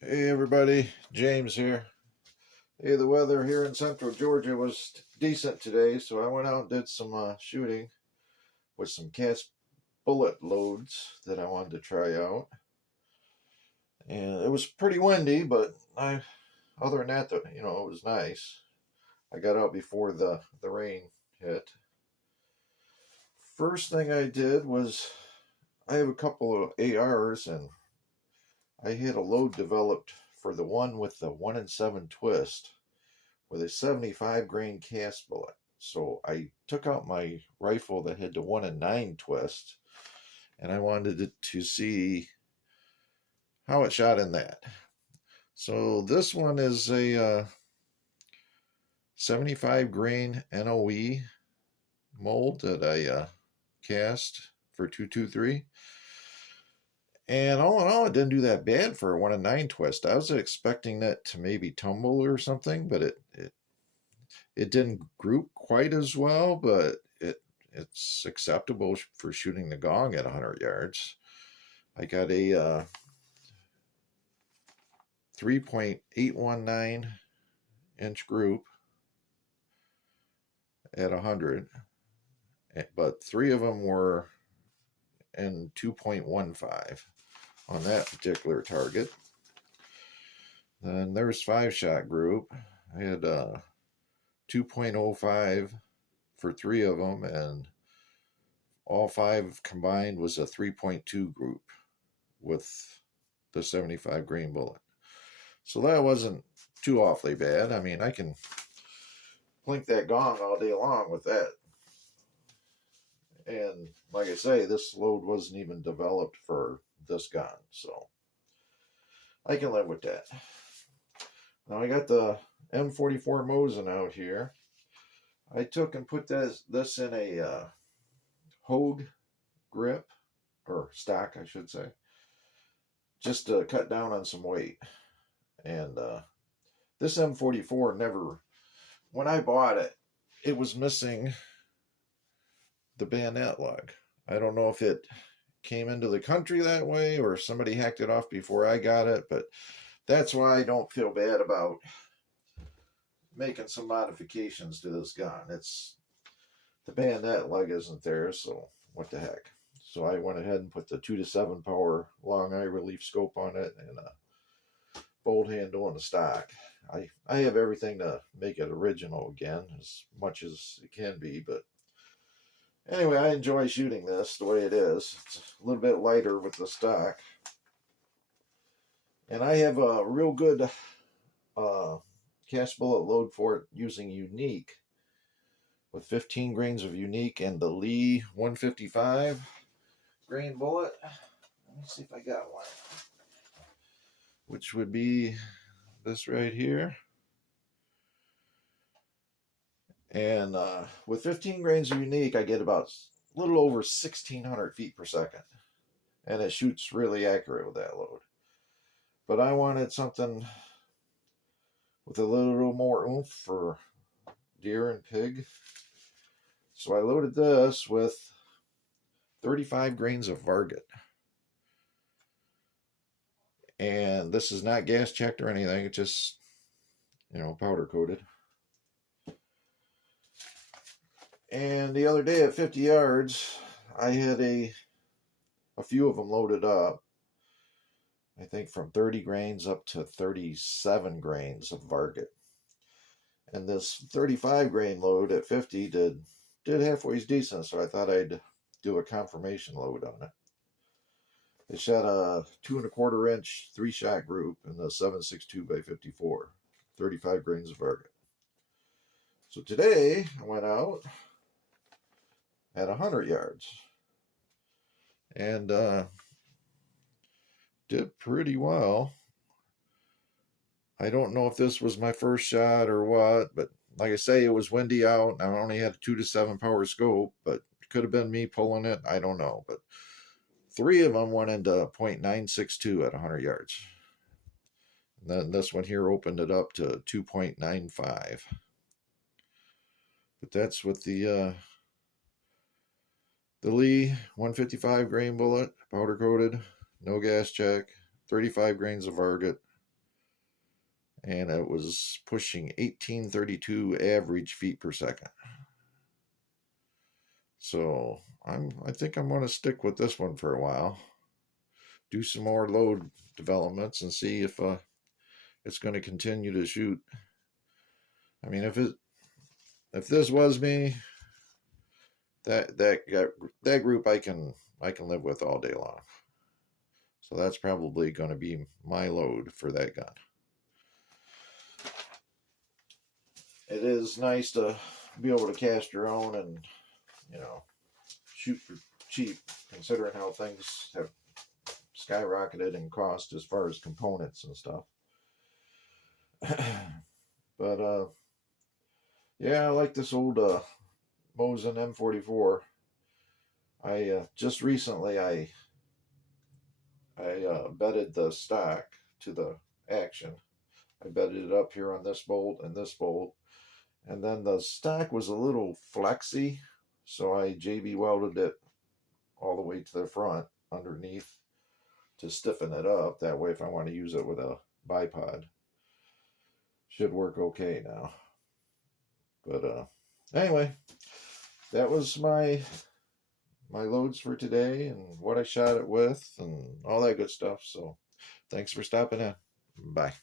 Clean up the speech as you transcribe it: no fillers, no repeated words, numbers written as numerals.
Hey everybody, James here. Hey, the weather here in central Georgia was decent today, so I went out and did some shooting with some cast bullet loads that I wanted to try out. And it was pretty windy, but other than that, it was nice. I got out before the rain hit. First thing I did was I have a couple of ARs, and I had a load developed for the one with the 1 in 7 twist with a 75 grain cast bullet. So I took out my rifle that had the 1 in 9 twist, and I wanted to see how it shot in that. So this one is a 75 grain NOE mold that I cast for 223. And all in all, it didn't do that bad for a 1 in 9 twist. I was expecting that to maybe tumble or something, but it didn't group quite as well, but it's acceptable for shooting the gong at 100 yards. I got a 3.819 inch group at 100, but three of them were in 2.15 on that particular target. Then there's 5-shot group. I had 2.05 for three of them, and all five combined was a 3.2 group with the 75 grain bullet. So that wasn't too awfully bad. I mean, I can plink that gong all day long with that. And like I say, this load wasn't even developed for this gun, so I can live with that. Now I got the M44 Mosin out here. I took and put this in a Hogue grip, or stock I should say, just to cut down on some weight. And this M44 never, when I bought it, it was missing the bayonet lug. I don't know if it came into the country that way or somebody hacked it off before I got it, but that's why I don't feel bad about making some modifications to this gun. It's the bayonet lug isn't there, so what the heck. So I went ahead and put the 2 to 7 power long eye relief scope on it and a bolt handle and a stock. I have everything to make it original again, as much as it can be, but anyway, I enjoy shooting this the way it is. It's a little bit lighter with the stock. And I have a real good cast bullet load for it using Unique with 15 grains of Unique and the Lee 155 grain bullet. Let me see if I got one. Which would be this right here. And with 15 grains of Unique, I get about a little over 1,600 feet per second. And it shoots really accurate with that load. But I wanted something with a little more oomph for deer and pig. So I loaded this with 35 grains of Varget. And this is not gas checked or anything. It's just, powder coated. And the other day at 50 yards, I had a few of them loaded up. I think from 30 grains up to 37 grains of Varget. And this 35 grain load at 50 did halfway decent, so I thought I'd do a confirmation load on it. It shot a 2 1/4 inch 3-shot group in the 7.62 by 54, 35 grains of Varget. So today I went out at 100 yards and did pretty well. I don't know if this was my first shot or what, but like I say, it was windy out. I only had a 2 to 7 power scope, but it could have been me pulling it. I don't know. But three of them went into .962 at 100 yards. And then this one here opened it up to 2.95. But that's with the Lee 155 grain bullet, powder coated, no gas check, 35 grains of Varget, and it was pushing 1832 average feet per second. So I think I'm going to stick with this one for a while. Do some more load developments and see if it's going to continue to shoot. I mean, if this was me, that group I can live with all day long. So that's probably going to be my load for that gun. It is nice to be able to cast your own and, you know, shoot for cheap, considering how things have skyrocketed in cost as far as components and stuff. But yeah, I like this old Mosin M44. I just recently I bedded the stock to the action. I bedded it up here on this bolt and this bolt, and then the stock was a little flexy, so I JB welded it all the way to the front underneath to stiffen it up. That way, if I want to use it with a bipod, should work okay now. But anyway, that was my loads for today and what I shot it with and all that good stuff. So thanks for stopping in. Bye.